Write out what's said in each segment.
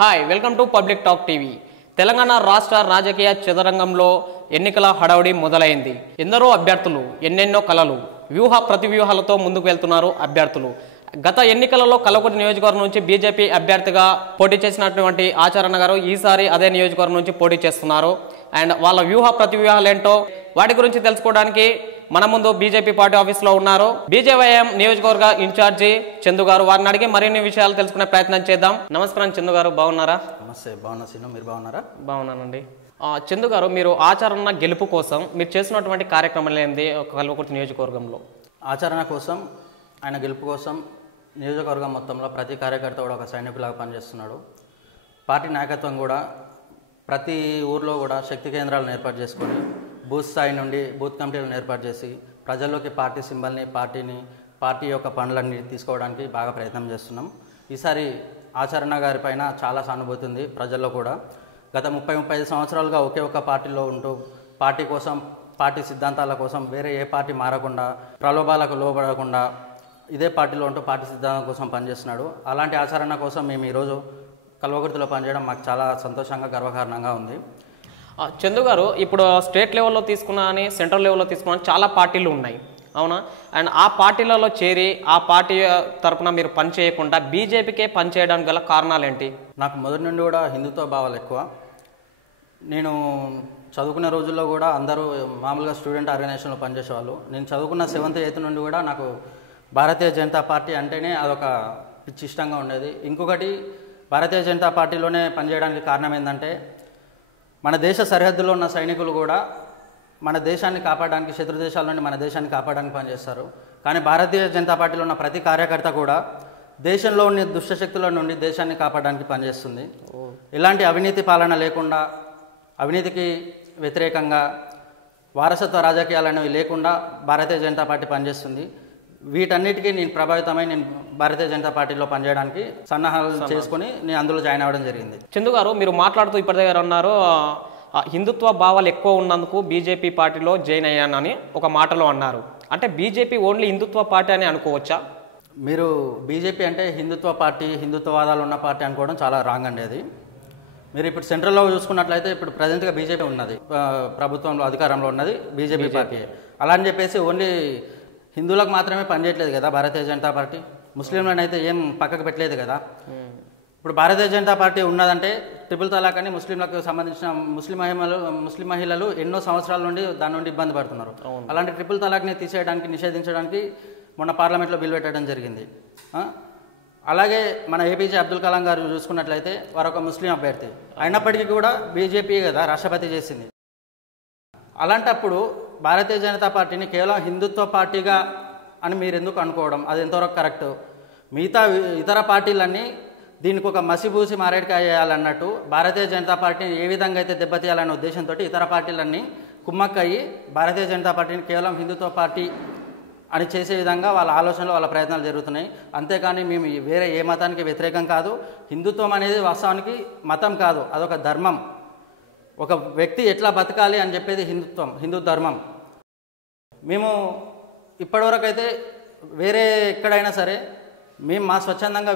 Hi welcome to public talk TV. Telangana రాష్ట్ర రాజకీయ చదరంగంలో ఎన్నికల హడావుడి మొదలైంది. ఎందరో అభ్యర్థులు, ఎన్నెన్నో కలలు, వ్యూహ ప్రతివ్యూహాలతో ముందుకు వెళ్తున్నారు అభ్యర్థులు. గత ఎన్నికలలో కల్వకుర్తి నియోజకవర్గం నుంచి బీజేపీ అభ్యర్థిగా పోటీ చేసినటువంటి ఆచారణ గారు ఈసారి అదే నియోజకవర్గం నుంచి పోటీ చేస్తున్నారు. అండ్ వాళ్ళ వ్యూహ ప్రతివ్యూహాలు ఏంటో వాటి గురించి తెలుసుకోవడానికి మన ముందు బీజేపీ పార్టీ ఆఫీస్లో ఉన్నారు బీజేవైఎం నియోజకవర్గ ఇన్ఛార్జి చందు గారు. వారిని అడిగి మరిన్ని విషయాలు తెలుసుకునే ప్రయత్నం చేద్దాం. నమస్కారం చందు గారు, బాగున్నారా? నమస్తే, బాగున్నా సీను, మీరు బాగున్నారా? బాగున్నానండి. చందు గారు, మీరు ఆచరణ గెలుపు కోసం మీరు చేసినటువంటి కార్యక్రమాలు ఏంది కల్వకుర్తి నియోజకవర్గంలో? ఆచరణ కోసం, ఆయన గెలుపు కోసం నియోజకవర్గం మొత్తంలో ప్రతి కార్యకర్త కూడా ఒక సైనికులాగా పనిచేస్తున్నాడు. పార్టీ నాయకత్వం కూడా ప్రతి ఊర్లో కూడా శక్తి కేంద్రాలను ఏర్పాటు చేసుకొని బూత్ స్థాయి నుండి బూత్ కమిటీలను ఏర్పాటు చేసి ప్రజల్లోకి పార్టీ సింబల్ని, పార్టీ యొక్క పనులన్నీ తీసుకోవడానికి బాగా ప్రయత్నం చేస్తున్నాం. ఈసారి ఆచరణ గారి పైన చాలా సానుభూతి ఉంది ప్రజల్లో కూడా. గత 30-35 సంవత్సరాలుగా ఒకే ఒక పార్టీలో ఉంటూ పార్టీ కోసం, పార్టీ సిద్ధాంతాల కోసం వేరే ఏ పార్టీ మారకుండా, ప్రలోభాలకు లోబడకుండా ఇదే పార్టీలో ఉంటూ పార్టీ సిద్ధాంతం కోసం పనిచేస్తున్నాడు. అలాంటి ఆచరణ కోసం మేము ఈరోజు కల్వకుర్తిలో పనిచేయడం మాకు చాలా సంతోషంగా, గర్వకారణంగా ఉంది. చందు గారు, ఇప్పుడు స్టేట్ లెవెల్లో తీసుకున్నా అని, సెంట్రల్ లెవెల్లో తీసుకున్నా చాలా పార్టీలు ఉన్నాయి, అవునా? అండ్ ఆ పార్టీలలో చేరి ఆ పార్టీ తరఫున మీరు పని చేయకుండా బీజేపీకే పనిచేయడానికి గల కారణాలు ఏంటి? నాకు మొదటి నుండి కూడా హిందుత్వ భావాలు ఎక్కువ. నేను చదువుకునే రోజుల్లో కూడా అందరూ మామూలుగా స్టూడెంట్ ఆర్గనైజేషన్లో పనిచేసేవాళ్ళు. నేను చదువుకున్న 7th 8th నుండి కూడా నాకు భారతీయ జనతా పార్టీ అంటేనే అదొక పిచ్చి ఇష్టంగా ఉండేది. ఇంకొకటి, భారతీయ జనతా పార్టీలోనే పనిచేయడానికి కారణం ఏంటంటే, మన దేశ సరిహద్దులో ఉన్న సైనికులు కూడా మన దేశాన్ని కాపాడడానికి, శత్రు దేశాల నుండి మన దేశాన్ని కాపాడడానికి పనిచేస్తారు. కానీ భారతీయ జనతా పార్టీలో ఉన్న ప్రతి కార్యకర్త కూడా దేశంలో ఉన్న దుష్టశక్తుల నుండి దేశాన్ని కాపాడడానికి పనిచేస్తుంది. ఎలాంటి అవినీతి పాలన లేకుండా, అవినీతికి వ్యతిరేకంగా, వారసత్వ రాజకీయాలు అనేవి లేకుండా భారతీయ జనతా పార్టీ పనిచేస్తుంది. వీటన్నిటికీ నేను ప్రభావితమై నేను భారతీయ జనతా పార్టీలో పనిచేయడానికి సన్నాహాలు చేసుకుని నేను అందులో జాయిన్ అవ్వడం జరిగింది. చందు గారు, మీరు మాట్లాడుతూ ఇప్పటి దగ్గర ఉన్నారు హిందుత్వ భావాలు ఎక్కువ ఉన్నందుకు బీజేపీ పార్టీలో జాయిన్ అయ్యానని ఒక మాటలో అన్నారు. అంటే బీజేపీ ఓన్లీ హిందుత్వ పార్టీ అని అనుకోవచ్చా? మీరు బీజేపీ అంటే హిందుత్వ పార్టీ, హిందుత్వవాదాలు ఉన్న పార్టీ అనుకోవడం చాలా రాంగ్ అండి. అది మీరు ఇప్పుడు సెంట్రల్లో చూసుకున్నట్లయితే ఇప్పుడు ప్రజెంట్గా బీజేపీ ఉన్నది, ప్రభుత్వంలో అధికారంలో ఉన్నది బీజేపీ పార్టీ. అలా అని చెప్పేసి ఓన్లీ హిందువులకు మాత్రమే పనిచేయట్లేదు కదా భారతీయ జనతా పార్టీ. ముస్లింలను అయితే ఏం పక్కకు పెట్టలేదు కదా. ఇప్పుడు భారతీయ జనతా పార్టీ ఉన్నదంటే ట్రిపుల్ తలాక్ అని ముస్లింలకు సంబంధించిన ముస్లిం మహిళలు ఎన్నో సంవత్సరాల నుండి దాని నుండి ఇబ్బంది పడుతున్నారు. అలాంటి ట్రిపుల్ తలాక్ని తీసేయడానికి, నిషేధించడానికి మొన్న పార్లమెంట్లో బిల్ పెట్టడం జరిగింది. అలాగే మన ఏపీజే అబ్దుల్ కలాం గారు చూసుకున్నట్లయితే వారు ఒక ముస్లిం అభ్యర్థి అయినప్పటికీ కూడా బీజేపీ కదా రాష్ట్రపతి చేసింది. అలాంటప్పుడు భారతీయ జనతా పార్టీని కేవలం హిందుత్వ పార్టీగా అని మీరు ఎందుకు అనుకోవడం? అది ఎంతవరకు కరెక్ట్? మిగతా ఇతర పార్టీలన్నీ దీనికి ఒక మసిబూసి మారేడుకాయ వేయాలన్నట్టు భారతీయ జనతా పార్టీని ఏ విధంగా అయితే దెబ్బతీయాలనే ఉద్దేశంతో ఇతర పార్టీలన్నీ కుమ్మక్కయ్యి భారతీయ జనతా పార్టీని కేవలం హిందుత్వ పార్టీ అని చేసే విధంగా వాళ్ళ ఆలోచనలు, వాళ్ళ ప్రయత్నాలు జరుగుతున్నాయి. అంతేకాని మేము వేరే ఏ మతానికి వ్యతిరేకం కాదు. హిందుత్వం అనేది వాస్తవానికి మతం కాదు, అదొక ధర్మం. ఒక వ్యక్తి ఎట్లా బతకాలి అని చెప్పేది హిందుత్వం, హిందూ ధర్మం. మేము ఇప్పటివరకు అయితే వేరే ఎక్కడైనా సరే మేము మా స్వచ్ఛందంగా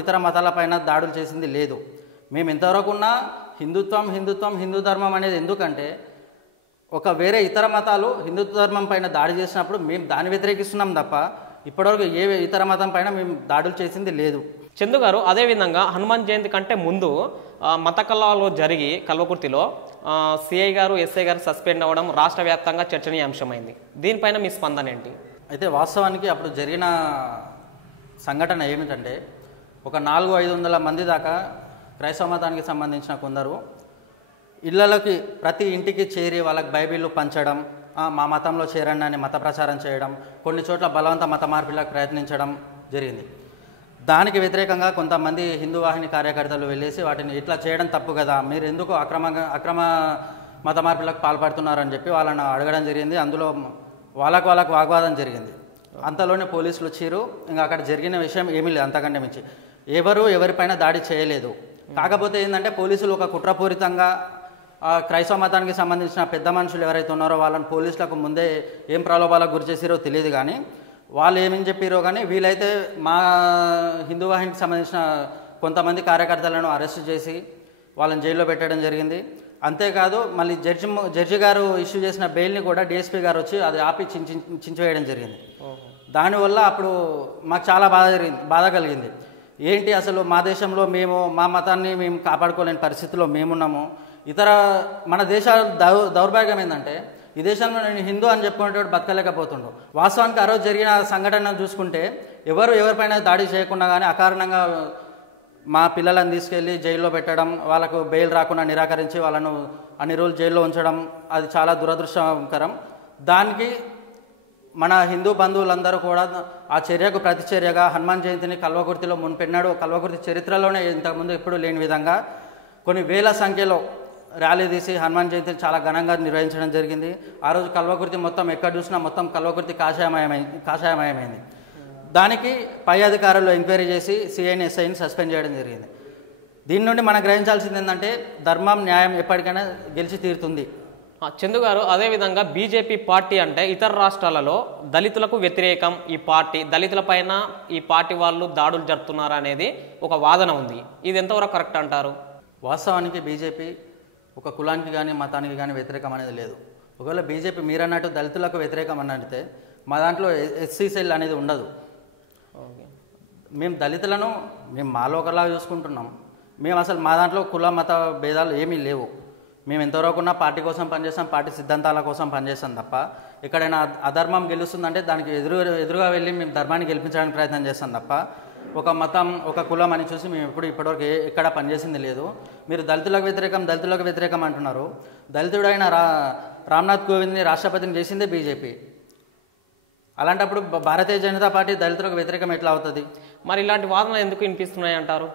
ఇతర మతాలపైన దాడులు చేసింది లేదు. మేము ఎంతవరకు ఉన్నా హిందూ ధర్మం అనేది ఎందుకంటే, ఒక వేరే ఇతర మతాలు హిందుత్వ ధర్మం పైన దాడి చేసినప్పుడు మేము దాన్ని వ్యతిరేకిస్తున్నాం తప్ప ఇప్పటివరకు ఏ ఇతర మతం పైన మేము దాడులు చేసింది లేదు. చందు గారు, అదేవిధంగా హనుమాన్ జయంతి కంటే ముందు మత కలహాలు జరిగి కల్వకుర్తిలో సిఐ గారు, ఎస్ఐ గారు సస్పెండ్ అవ్వడం రాష్ట్ర వ్యాప్తంగా చర్చనీయాంశమైంది. దీనిపైన మీ స్పందన ఏంటి? అయితే వాస్తవానికి అప్పుడు జరిగిన సంఘటన ఏమిటంటే, ఒక 400-500 మంది దాకా క్రైస్తవ మతానికి సంబంధించిన కొందరు ఇళ్లలోకి, ప్రతి ఇంటికి చేరి వాళ్ళకి బైబిళ్ళు పంచడం, మా మతంలో చేరండి అని మత ప్రచారం చేయడం, కొన్ని చోట్ల బలవంత మత మార్పిడిలకు ప్రయత్నించడం జరిగింది. దానికి వ్యతిరేకంగా కొంతమంది హిందూ వాహిని కార్యకర్తలు వెళ్ళేసి వాటిని ఇట్లా చేయడం తప్పు కదా, మీరు ఎందుకు అక్రమ మత మార్పులకు పాల్పడుతున్నారని చెప్పి వాళ్ళని అడగడం జరిగింది. అందులో వాళ్ళకు వాగ్వాదం జరిగింది. అంతలోనే పోలీసులు వచ్చారు. ఇంకా అక్కడ జరిగిన విషయం ఏమీ లేదు, అంతకంటే మించి ఎవరిపైన దాడి చేయలేదు. కాకపోతే ఏంటంటే పోలీసులు ఒక కుట్రపూరితంగా క్రైస్తవ మతానికి సంబంధించిన పెద్ద మనుషులు ఎవరైతే ఉన్నారో వాళ్ళని పోలీసులకు ముందే ఏం ప్రలోభాలకు గురి చేసిరో తెలియదు. కానీ వాళ్ళు ఏమని చెప్పారో కానీ వీళ్ళైతే మా హిందూ వాహినికి సంబంధించిన కొంతమంది కార్యకర్తలను అరెస్ట్ చేసి వాళ్ళని జైల్లో పెట్టడం జరిగింది. అంతేకాదు మళ్ళీ జడ్జి గారు ఇష్యూ చేసిన బెయిల్ని కూడా డిఎస్పీ గారు వచ్చి అది ఆపి చించివేయడం జరిగింది. దానివల్ల అప్పుడు మాకు చాలా బాధ కలిగింది. ఏంటి అసలు మా దేశంలో మేము మా మతాన్ని మేము కాపాడుకోలేని పరిస్థితిలో మేమున్నాము. మన దేశ దౌర్భాగ్యం ఏంటంటే ఈ దేశంలో నేను హిందూ అని చెప్పుకునేటప్పుడు బతకలేకపోతుండు. వాస్తవానికి ఆ రోజు జరిగిన సంఘటన చూసుకుంటే ఎవరిపైన దాడి చేయకుండా కానీ అకారణంగా మా పిల్లలను తీసుకెళ్ళి జైల్లో పెట్టడం, వాళ్ళకు బెయిల్ రాకుండా నిరాకరించి వాళ్ళను అన్ని రోజులు జైల్లో ఉంచడం అది చాలా దురదృష్టకరం. దానికి మన హిందూ బంధువులందరూ కూడా ఆ చర్యకు ప్రతిచర్యగా హనుమాన్ జయంతిని కల్వకుర్తిలో మున్పెన్నాడు. కల్వకుర్తి చరిత్రలోనే ఇంతకుముందు ఎప్పుడు లేని విధంగా కొన్ని వేల సంఖ్యలో ర్యాలీ తీసి హనుమాన్ జయంతిని చాలా ఘనంగా నిర్వహించడం జరిగింది. ఆ రోజు కల్వకుర్తి మొత్తం ఎక్కడ చూసినా మొత్తం కల్వకుర్తి కాషాయమయమైంది. దానికి పై అధికారులు ఎంక్వైరీ చేసి సిఐని ఎస్ఐని సస్పెండ్ చేయడం జరిగింది. దీని నుండి మనం గ్రహించాల్సింది ఏంటంటే ధర్మం న్యాయం ఎప్పటికైనా గెలిచి తీరుతుంది. చందు గారు, అదేవిధంగా బీజేపీ పార్టీ అంటే ఇతర రాష్ట్రాలలో దళితులకు వ్యతిరేకం ఈ పార్టీ, దళితులపైన ఈ పార్టీ వాళ్ళు దాడులు జరుపుతున్నారు అనేది ఒక వాదన ఉంది. ఇది ఎంతవరకు కరెక్ట్ అంటారు? వాస్తవానికి బీజేపీ ఒక కులానికి కానీ మతానికి కానీ వ్యతిరేకం అనేది లేదు. ఒకవేళ బీజేపీ మీరన్నట్టు దళితులకు వ్యతిరేకం అని అంటే మా దాంట్లో ఎస్సీ సెల్ అనేది ఉండదు. మేము దళితులను మేము మాలో ఒకలాగా చూసుకుంటున్నాం. మేము అసలు మా దాంట్లో కుల మత భేదాలు ఏమీ లేవు. మేము ఎంతవరకు ఉన్న పార్టీ కోసం పనిచేస్తాం, పార్టీ సిద్ధాంతాల కోసం పనిచేస్తాం తప్ప ఎక్కడైనా అధర్మం గెలుస్తుందంటే దానికి ఎదురుగా వెళ్ళి మేము ధర్మాన్ని గెలిపించడానికి ప్రయత్నం చేస్తాం తప్ప ఒక మతం ఒక కులం అని చూసి మేము ఇప్పటివరకు ఎక్కడ పనిచేసింది లేదు. మీరు దళితులకు వ్యతిరేకం అంటున్నారు. దళితుడైన రామ్నాథ్ కోవింద్ని రాష్ట్రపతిని చేసిందే బీజేపీ. అలాంటప్పుడు భారతీయ జనతా పార్టీ దళితులకు వ్యతిరేకం ఎట్లా అవుతుంది? మరి ఇలాంటి వాదనలు ఎందుకు వినిపిస్తున్నాయి అంటారు?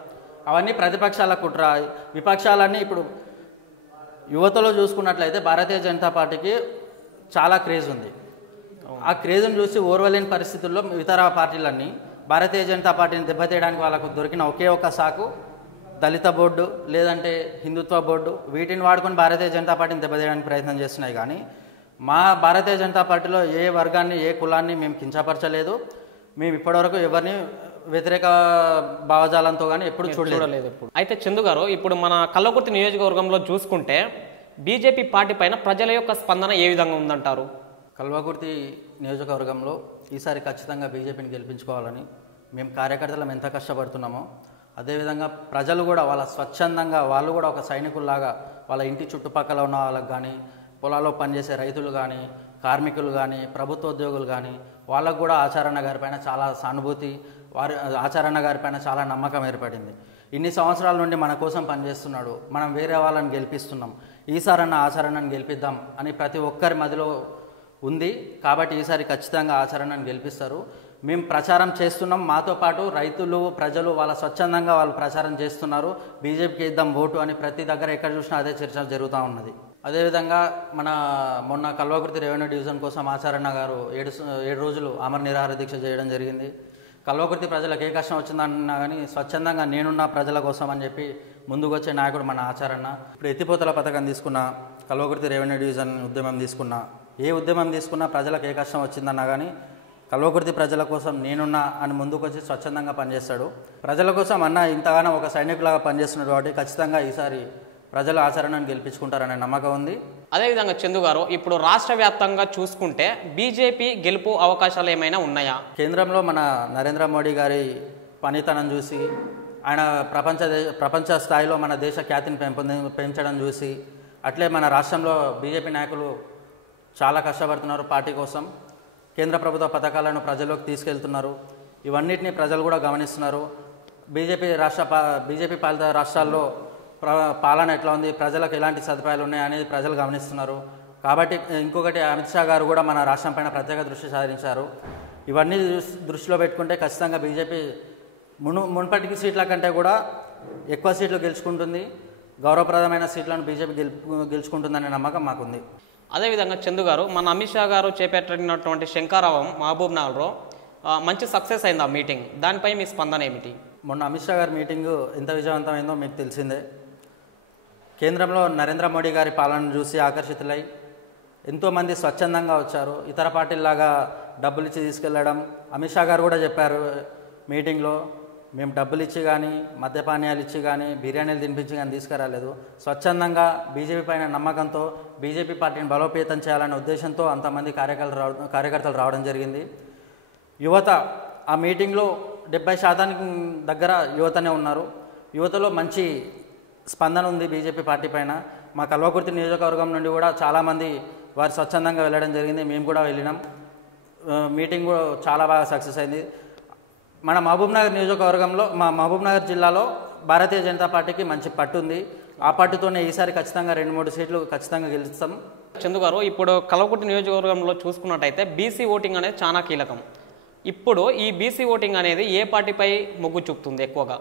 అవన్నీ ప్రతిపక్షాల కుట్ర. విపక్షాలన్నీ ఇప్పుడు యువతలో చూసుకున్నట్లయితే భారతీయ జనతా పార్టీకి చాలా క్రేజ్ ఉంది. ఆ క్రేజ్ను చూసి ఓర్వలేని పరిస్థితుల్లో ఇతర పార్టీలన్నీ భారతీయ జనతా పార్టీని దెబ్బతీయడానికి వాళ్ళకు దొరికిన ఒకే ఒక సాకు దళిత బోర్డు లేదంటే హిందుత్వ బోర్డు. వీటిని వాడుకొని భారతీయ జనతా పార్టీని దెబ్బతీయడానికి ప్రయత్నం చేస్తున్నాయి. కానీ మా భారతీయ జనతా పార్టీలో ఏ వర్గాన్ని ఏ కులాన్ని మేము కించపరచలేదు. మేము ఇప్పటివరకు ఎవరిని వ్యతిరేక భావజాలంతో కానీ ఎప్పుడు చూడలేదు. అయితే చందు గారు, ఇప్పుడు మన కల్వకుర్తి నియోజకవర్గంలో చూసుకుంటే బీజేపీ పార్టీ పైన ప్రజల యొక్క స్పందన ఏ విధంగా ఉందంటారు? కల్వకుర్తి నియోజకవర్గంలో ఈసారి ఖచ్చితంగా బీజేపీని గెలిపించుకోవాలని మేము కార్యకర్తలం ఎంత కష్టపడుతున్నామో అదేవిధంగా ప్రజలు కూడా వాళ్ళ స్వచ్ఛందంగా వాళ్ళు కూడా ఒక సైనికుల్లాగా వాళ్ళ ఇంటి చుట్టుపక్కల ఉన్న వాళ్ళకి కానీ పొలాల్లో పనిచేసే రైతులు కానీ కార్మికులు కానీ ప్రభుత్వ ఉద్యోగులు కానీ వాళ్ళకు కూడా ఆచారన్న గారిపైన చాలా సానుభూతి, ఆచారన్న గారిపైన చాలా నమ్మకం ఏర్పడింది. ఇన్ని సంవత్సరాల నుండి మన కోసం పనిచేస్తున్నాడు, మనం వేరే వాళ్ళని గెలిపిస్తున్నాం, ఈసారన్న ఆచరణను గెలిపిద్దాం అని ప్రతి ఒక్కరి మదిలో ఉంది. కాబట్టి ఈసారి ఖచ్చితంగా ఆచరణను గెలిపిస్తారు. మేము ప్రచారం చేస్తున్నాం, మాతో పాటు రైతులు ప్రజలు వాళ్ళ స్వచ్ఛందంగా వాళ్ళు ప్రచారం చేస్తున్నారు. బీజేపీకి ఇద్దాం ఓటు అని ప్రతి దగ్గర ఎక్కడ చూసినా అదే చర్చ జరుగుతూ ఉన్నది. అదేవిధంగా మొన్న కల్వకుర్తి రెవెన్యూ డివిజన్ కోసం ఆచారన్న గారు 7 రోజులు అమర నిరాహార దీక్ష చేయడం జరిగింది. కల్వకుర్తి ప్రజలకు ఏ కష్టం వచ్చిందన్నా కానీ స్వచ్ఛందంగా నేనున్న ప్రజల కోసం అని చెప్పి ముందుకు వచ్చే నాయకుడు మన ఆచారన్న. ఇప్పుడు ఎత్తిపోతల పథకం తీసుకున్న, కల్వకుర్తి రెవెన్యూ డివిజన్ ఉద్యమం తీసుకున్న, ఏ ఉద్యమం తీసుకున్నా ప్రజలకు ఏ కష్టం వచ్చిందన్నా కానీ కల్వకుర్తి ప్రజల కోసం నేనున్నా అని ముందుకు వచ్చి స్వచ్ఛందంగా పనిచేస్తాడు. ప్రజల కోసం అన్న ఇంతగానో ఒక సైనికులాగా పనిచేస్తున్నాడు. కాబట్టి ఖచ్చితంగా ఈసారి ప్రజల ఆచరణను గెలిపించుకుంటారనే నమ్మకం ఉంది. అదేవిధంగా చందు గారు, ఇప్పుడు రాష్ట్ర వ్యాప్తంగా చూసుకుంటే బీజేపీ గెలుపు అవకాశాలు ఏమైనా ఉన్నాయా? కేంద్రంలో మన నరేంద్ర మోడీ గారి పనితనం చూసి ఆయన ప్రపంచ స్థాయిలో మన దేశ ఖ్యాతిని పెంచడం చూసి అట్లే మన రాష్ట్రంలో బీజేపీ నాయకులు చాలా కష్టపడుతున్నారు పార్టీ కోసం. కేంద్ర ప్రభుత్వ పథకాలను ప్రజల్లోకి తీసుకెళ్తున్నారు. ఇవన్నిటిని ప్రజలు కూడా గమనిస్తున్నారు. బీజేపీ పాలిత రాష్ట్రాల్లో పాలన ఎట్లా ఉంది, ప్రజలకు ఎలాంటి సదుపాయాలు ఉన్నాయి అనేది ప్రజలు గమనిస్తున్నారు. కాబట్టి ఇంకొకటి అమిత్ షా గారు కూడా మన రాష్ట్రం పైన ప్రత్యేక దృష్టి సారించారు. ఇవన్నీ దృష్టిలో పెట్టుకుంటే ఖచ్చితంగా బీజేపీ మున్పటికి సీట్ల కంటే కూడా ఎక్కువ సీట్లు గెలుచుకుంటుంది. గౌరవప్రదమైన సీట్లను బీజేపీ గెలుచుకుంటుందనే నమ్మకం మాకుంది. అదేవిధంగా చందు గారు, మన అమిత్ షా గారు చేపట్టినటువంటి శంకారావం మహబూబ్ నగర్లో మంచి సక్సెస్ అయింది ఆ మీటింగ్. దానిపై మీ స్పందన ఏమిటి? మొన్న అమిత్ షా గారి మీటింగు ఎంత విజయవంతమైందో మీకు తెలిసిందే. కేంద్రంలో నరేంద్ర మోడీ గారి పాలనను చూసి ఆకర్షితులై ఎంతోమంది స్వచ్ఛందంగా వచ్చారు. ఇతర పార్టీల్లాగా డబ్బులు ఇచ్చి తీసుకెళ్లడం అమిత్ షా గారు కూడా చెప్పారు మీటింగ్లో. మేము డబ్బులు ఇచ్చి కానీ మద్యపానీయాలు ఇచ్చి కానీ బిర్యానీలు తినిపించి కానీ తీసుకురాలేదు. స్వచ్ఛందంగా బీజేపీ పైన నమ్మకంతో బీజేపీ పార్టీని బలోపేతం చేయాలనే ఉద్దేశంతో అంతమంది కార్యకర్తలు రావడం జరిగింది. యువత ఆ మీటింగ్లో 70% దగ్గర యువతనే ఉన్నారు. యువతలో మంచి స్పందన ఉంది బీజేపీ పార్టీ పైన. మా కల్వకుర్తి నియోజకవర్గం నుండి కూడా చాలామంది వారు స్వచ్ఛందంగా వెళ్ళడం జరిగింది. మేము కూడా వెళ్ళినాం. మీటింగ్ కూడా చాలా బాగా సక్సెస్ అయింది. మన మహబూబ్నగర్ నియోజకవర్గంలో మహబూబ్నగర్ జిల్లాలో భారతీయ జనతా పార్టీకి మంచి పట్టు ఉంది. ఆ పట్టుతోనే ఈసారి ఖచ్చితంగా 2-3 సీట్లు ఖచ్చితంగా గెలుస్తాం. చందు గారు, ఇప్పుడు కల్వకుర్తి నియోజకవర్గంలో చూసుకున్నట్టయితే బీసీ ఓటింగ్ అనేది చాలా కీలకం. ఇప్పుడు ఈ బీసీ ఓటింగ్ అనేది ఏ పార్టీపై మొగ్గు చూపుతుంది ఎక్కువగా?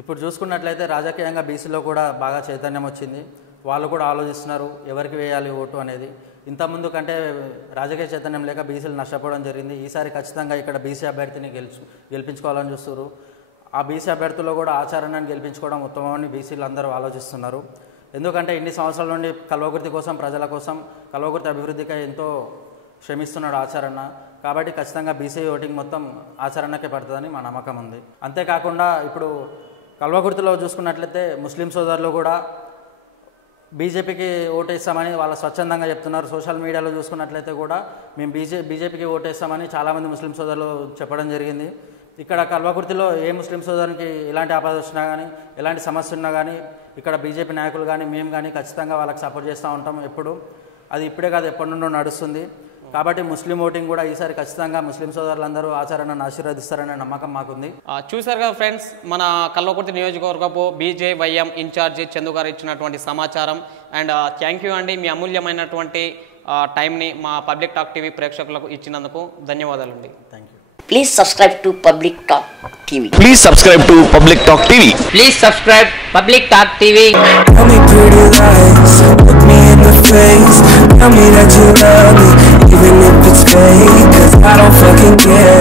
ఇప్పుడు చూసుకున్నట్లయితే రాజకీయంగా బీసీలో కూడా బాగా చైతన్యం వచ్చింది. వాళ్ళు కూడా ఆలోచిస్తున్నారు ఎవరికి వేయాలి ఓటు అనేది. ఇంతకుముందు కంటే రాజకీయ చైతన్యం లేక బీసీలు నష్టపోవడం జరిగింది. ఈసారి ఖచ్చితంగా ఇక్కడ బీసీ అభ్యర్థిని గెలిపించుకోవాలని చూస్తున్నారు. ఆ బీసీ అభ్యర్థుల్లో కూడా ఆచరణను గెలిపించుకోవడం ఉత్తమమని బీసీలు అందరూ ఆలోచిస్తున్నారు. ఎందుకంటే ఇన్ని సంవత్సరాల నుండి కల్వకుర్తి కోసం, ప్రజల కోసం, కల్వకుర్తి అభివృద్ధికి ఎంతో శ్రమిస్తున్నాడు ఆచరణ. కాబట్టి ఖచ్చితంగా బీసీ ఓటింగ్ మొత్తం ఆచరణకే పడుతుందని మా నమ్మకం ఉంది. అంతేకాకుండా ఇప్పుడు కల్వకుర్తిలో చూసుకున్నట్లయితే ముస్లిం సోదరులు కూడా బీజేపీకి ఓటేస్తామని వాళ్ళు స్వచ్ఛందంగా చెప్తున్నారు. సోషల్ మీడియాలో చూసుకున్నట్లయితే కూడా మేము బీజేపీకి ఓటేస్తామని చాలామంది ముస్లిం సోదరులు చెప్పడం జరిగింది. ఇక్కడ కల్వకుర్తిలో ఏ ముస్లిం సోదరునికి ఎలాంటి ఆపద వచ్చినా కానీ, ఎలాంటి సమస్య ఉన్నా కానీ ఇక్కడ బీజేపీ నాయకులు కానీ మేము కానీ ఖచ్చితంగా వాళ్ళకి సపోర్ట్ చేస్తూ ఉంటాం. ఎప్పుడు అది ఇప్పుడే కాదు, ఎప్పటి నుండో నడుస్తుంది. కాబట్టి ముస్లిం ఓటింగ్ కూడా ఈసారి ఖచ్చితంగా ముస్లిం సోదరులందరూ ఆచరణను ఆశీర్వదిస్తారనే నమ్మకం మాకుంది. చూశారు కదా ఫ్రెండ్స్, మన కల్వకుర్తి నియోజకవర్గపు బీజేవైఎం ఇన్ఛార్జి చందు గారు ఇచ్చినటువంటి సమాచారం. అండ్ థ్యాంక్ యూ అండి, మీ అమూల్యమైనటువంటి టైంని మా పబ్లిక్ టాక్ టీవీ ప్రేక్షకులకు ఇచ్చినందుకు ధన్యవాదాలండి. Thank you. Please subscribe to Public Talk TV. Please subscribe to Public Talk TV. Please subscribe Public Talk TV. Tell me pretty lies, look me in the face. Tell me that you love me, even if it's fake. 'Cause I don't fucking care.